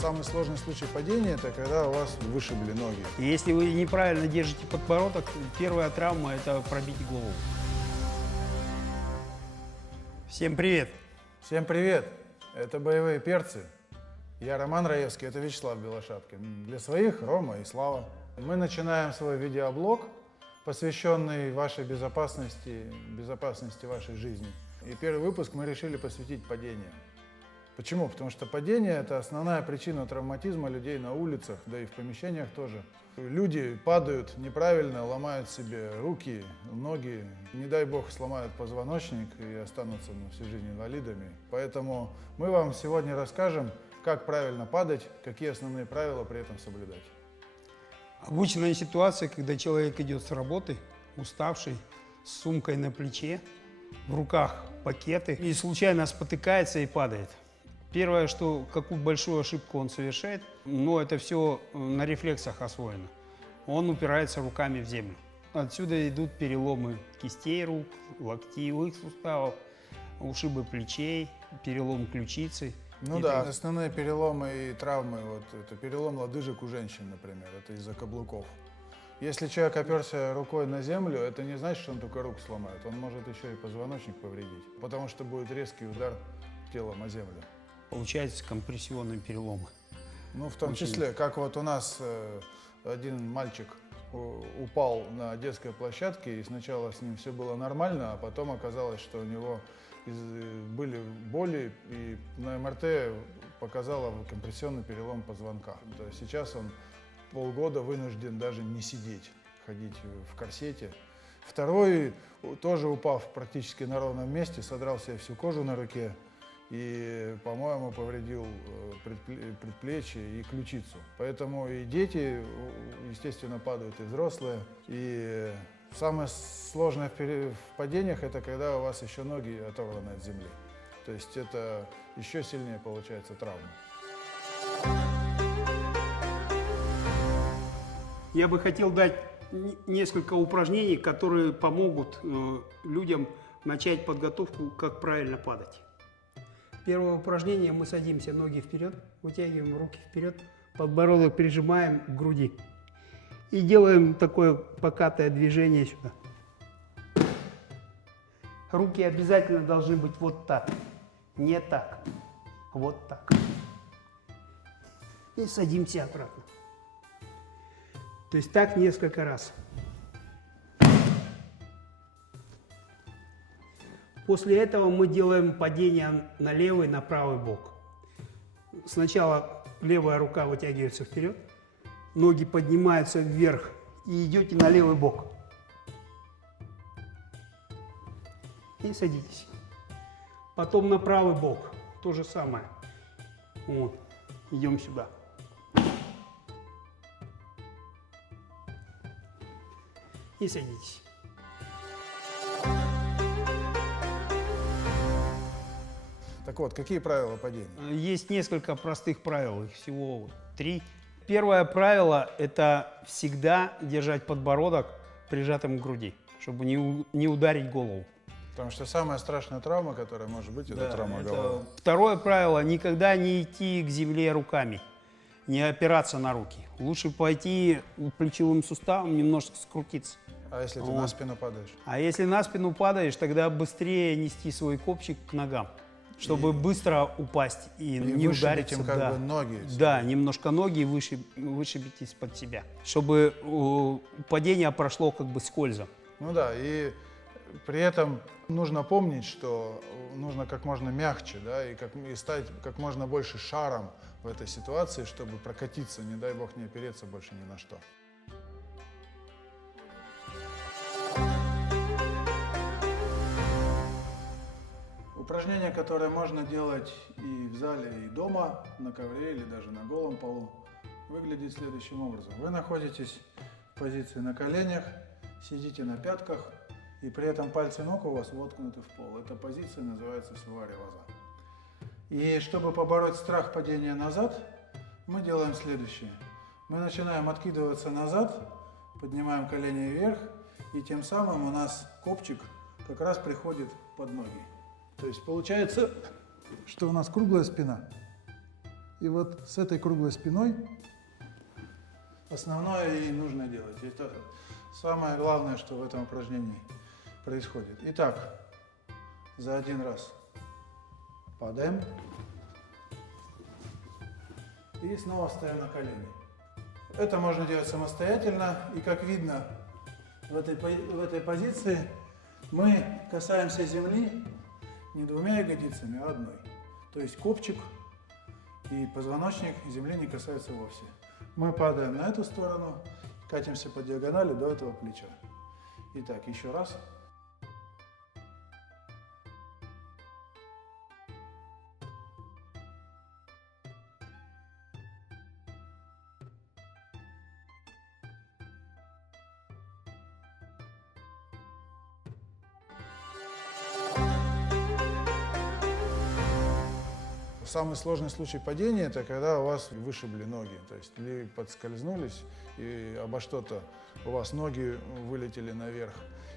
самый сложный случай падения – это когда у вас вышибли ноги. Если вы неправильно держите подбородок, первая травма – это пробить голову. Всем привет! Всем привет! Это «Боевые перцы». Я Роман Раевский, это Вячеслав Белошапкин. Для своих Рома и Слава. Мы начинаем свой видеоблог, посвященный вашей безопасности вашей жизни. И первый выпуск мы решили посвятить падению. Почему? Потому что падение – это основная причина травматизма людей на улицах, да и в помещениях тоже. Люди падают неправильно, ломают себе руки, ноги, не дай бог сломают позвоночник и останутся на всю жизнь инвалидами. Поэтому мы вам сегодня расскажем, как правильно падать, какие основные правила при этом соблюдать. Обычная ситуация, когда человек идет с работы, уставший, с сумкой на плече, в руках пакеты, и случайно спотыкается и падает. Первое, что какую большую ошибку он совершает, но это все на рефлексах освоено. Он упирается руками в землю. Отсюда идут переломы кистей рук, локтевых суставов, ушибы плечей, перелом ключицы. Ну да, основные переломы и травмы, вот это перелом лодыжек у женщин, например, это из-за каблуков. Если человек оперся рукой на землю, это не значит, что он только руку сломает, он может еще и позвоночник повредить, потому что будет резкий удар телом о землю. Получается компрессионные переломы. Ну, в том числе, как вот у нас один мальчик упал на детской площадке, и сначала с ним все было нормально, а потом оказалось, что у него были боли, и на МРТ показало компрессионный перелом позвонка. То есть сейчас он полгода вынужден даже не сидеть, ходить в корсете. Второй, тоже упав практически на ровном месте, содрал себе всю кожу на руке и, по-моему, повредил предплечье и ключицу. Поэтому и дети, естественно, падают, и взрослые. И самое сложное в падениях – это когда у вас еще ноги оторваны от земли. То есть это еще сильнее получается травма. Я бы хотел дать несколько упражнений, которые помогут людям начать подготовку, как правильно падать. Первое упражнение: мы садимся, ноги вперед, вытягиваем руки вперед, подбородок прижимаем к груди и делаем такое покатое движение сюда. Руки обязательно должны быть вот так, не так, вот так. И садимся обратно. То есть так несколько раз. После этого мы делаем падение на левый, на правый бок. Сначала левая рука вытягивается вперед, ноги поднимаются вверх и идете на левый бок. И садитесь. Потом на правый бок. То же самое. Вот. Идем сюда. И садитесь. Так вот, какие правила падения? Есть несколько простых правил, их всего 3. Первое правило – это всегда держать подбородок прижатым к груди, чтобы не ударить голову. Потому что самая страшная травма, которая может быть, это травма головы. Второе правило – никогда не идти к земле руками, не опираться на руки. Лучше пойти плечевым суставом, немножко скрутиться. А если ты на спину падаешь? А если на спину падаешь, тогда быстрее нести свой копчик к ногам, чтобы быстро упасть и не удариться. Им как бы ноги. Да, немножко ноги вышибить из-под себя, чтобы падение прошло как бы скользом. Ну да, и при этом нужно помнить, что нужно как можно мягче, да, и стать как можно больше шаром в этой ситуации, чтобы прокатиться, не дай бог не опереться больше ни на что. Упражнение, которое можно делать и в зале, и дома, на ковре или даже на голом полу, выглядит следующим образом. Вы находитесь в позиции на коленях, сидите на пятках, и при этом пальцы ног у вас воткнуты в пол. Эта позиция называется сувари ваза. И чтобы побороть страх падения назад, мы делаем следующее. Мы начинаем откидываться назад, поднимаем колени вверх, и тем самым у нас копчик как раз приходит под ноги. То есть получается, что у нас круглая спина. И вот с этой круглой спиной основное и нужно делать. Это самое главное, что в этом упражнении происходит. Итак, за один раз падаем и снова встаем на колени. Это можно делать самостоятельно, и как видно в этой позиции мы касаемся земли не двумя ягодицами, а одной. То есть копчик и позвоночник земли не касаются вовсе. Мы падаем на эту сторону, катимся по диагонали до этого плеча. Итак, еще раз. Самый сложный случай падения – это когда у вас вышибли ноги, то есть или подскользнулись и обо что-то у вас ноги вылетели наверх,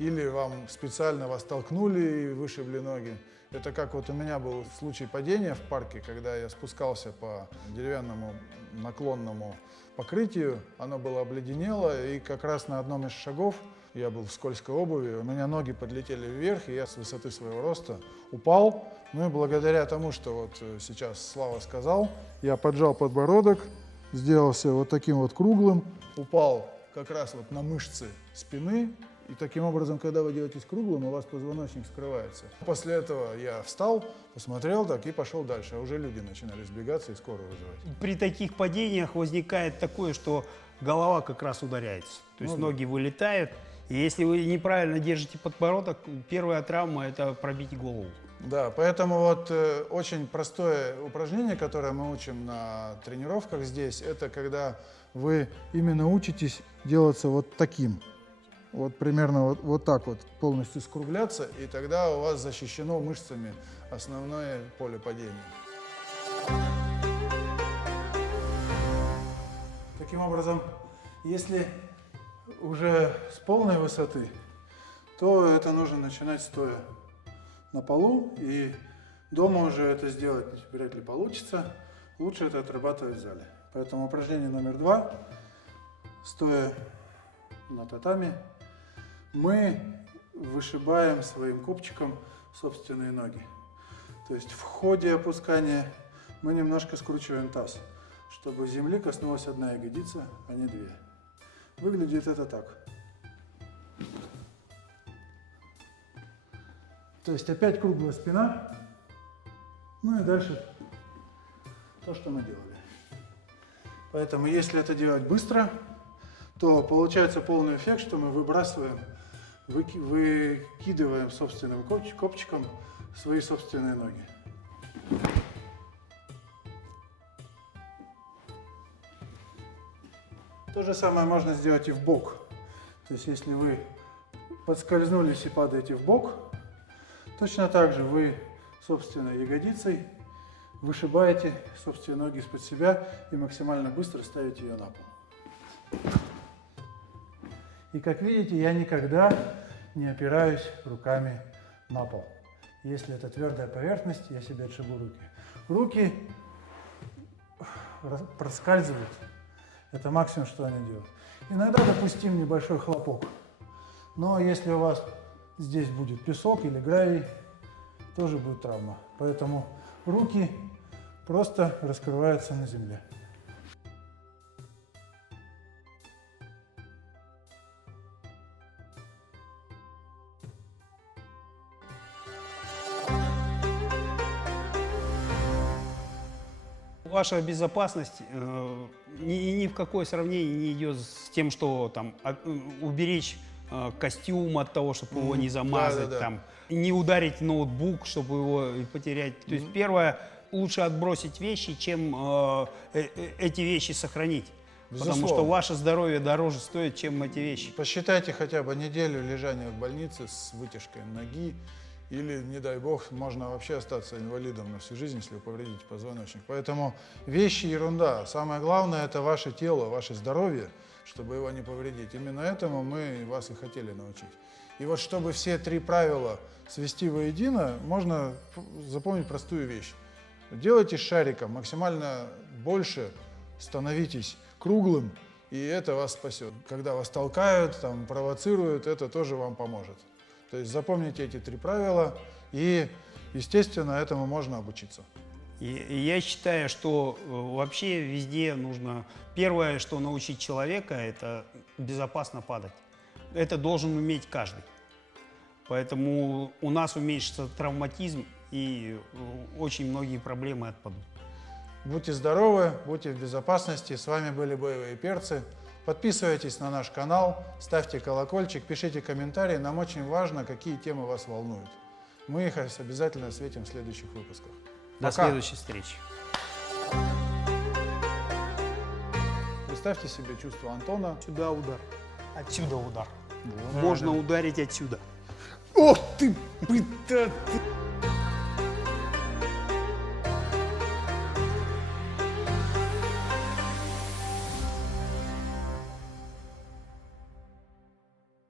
или вам специально вас толкнули и вышибли ноги. Это как вот у меня был случай падения в парке, когда я спускался по деревянному наклонному покрытию, оно было обледенело, и как раз на одном из шагов я был в скользкой обуви, у меня ноги подлетели вверх, и я с высоты своего роста упал. Ну и благодаря тому, что вот сейчас Слава сказал, я поджал подбородок, сделался вот таким вот круглым, упал как раз вот на мышцы спины. И таким образом, когда вы делаетесь круглым, у вас позвоночник скрывается. После этого я встал, посмотрел так и пошел дальше. А уже люди начинали сбегаться и скорую вызывать. При таких падениях возникает такое, что голова как раз ударяется. То есть ноги вылетают. И если вы неправильно держите подбородок, первая травма – это пробить голову. Да, поэтому вот очень простое упражнение, которое мы учим на тренировках здесь, это когда вы именно учитесь делаться вот таким. Вот примерно вот так вот полностью скругляться, и тогда у вас защищено мышцами основное поле падения. Таким образом, если уже с полной высоты, то это нужно начинать стоя на полу, и дома уже это сделать вряд ли получится. Лучше это отрабатывать в зале. Поэтому упражнение номер 2, стоя на татами, мы вышибаем своим копчиком собственные ноги. То есть в ходе опускания мы немножко скручиваем таз, чтобы земли коснулась одна ягодица, а не две. Выглядит это так. То есть опять круглая спина, ну и дальше то, что мы делали. Поэтому если это делать быстро, то получается полный эффект, что мы выбрасываем, выкидываем собственным копчиком свои собственные ноги. То же самое можно сделать и в бок. То есть если вы подскользнулись и падаете в бок, точно так же вы собственной ягодицей вышибаете собственные ноги из-под себя и максимально быстро ставите ее на пол. И как видите, я никогда не опираюсь руками на пол. Если это твердая поверхность, я себе отшибу руки. Руки проскальзывают. Это максимум, что они делают. Иногда допустим небольшой хлопок. Но если у вас здесь будет песок или гравий, тоже будет травма. Поэтому руки просто раскрываются на земле. Ваша безопасность ни в какое сравнение не идет с тем, что там уберечь костюм от того, чтобы его не замазать, там, не ударить ноутбук, чтобы его потерять. То есть первое, лучше отбросить вещи, чем эти вещи сохранить. Безусловно. Потому что ваше здоровье дороже стоит, чем эти вещи. Посчитайте хотя бы неделю лежания в больнице с вытяжкой ноги. Или, не дай бог, можно вообще остаться инвалидом на всю жизнь, если вы повредите позвоночник. Поэтому вещи ерунда. Самое главное – это ваше тело, ваше здоровье, чтобы его не повредить. Именно этому мы вас и хотели научить. И вот чтобы все три правила свести воедино, можно запомнить простую вещь. Делайте шариком максимально больше, становитесь круглым, и это вас спасет. Когда вас толкают, там, провоцируют, это тоже вам поможет. То есть запомните эти 3 правила, и, естественно, этому можно обучиться. И я считаю, что вообще везде нужно... Первое, что научить человека, это безопасно падать. Это должен уметь каждый. Поэтому у нас уменьшится травматизм, и очень многие проблемы отпадут. Будьте здоровы, будьте в безопасности. С вами были Боевые перцы. Подписывайтесь на наш канал, ставьте колокольчик, пишите комментарии. Нам очень важно, какие темы вас волнуют. Мы их обязательно осветим в следующих выпусках. До Пока. следующей встречи. Представьте себе чувство Антона. Сюда удар. Отсюда удар. Вот. Можно ударить отсюда. Ох ты!